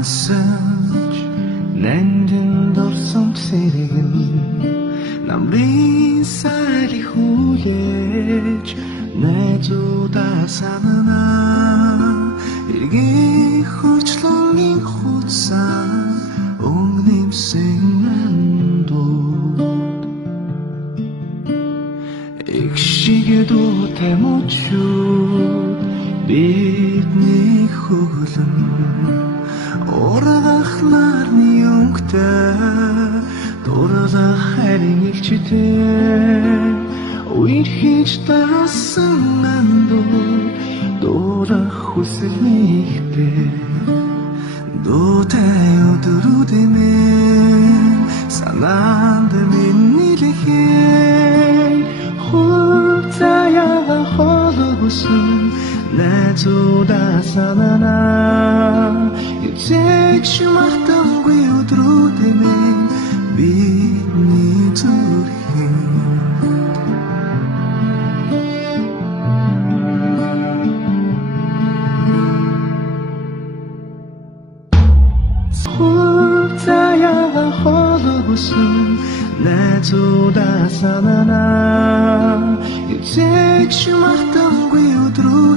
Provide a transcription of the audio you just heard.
хасаж нандин дорсон сэргэн намрын сайли хүлээж найзуудаа санана эргийн хөрчлөгийн хуцсан өнгнэмсэн андууд экшиг дуутай мөчүүд бидний хөглөн ургах нарны өнгөтэй дурлах харин илчтэй үерхэж тасан андууд дуурах хүсэл нэгтэй дуутай өдрүүдэмэн санаанд миний лэхээ хурцаяга холбосон найзуудаа санана эцэг шимахтангүй өдрүүдэмэн бидний зүрхэн хурцаяга холбосон найзуудаа санана эцэг шимахтангүй өдрүүд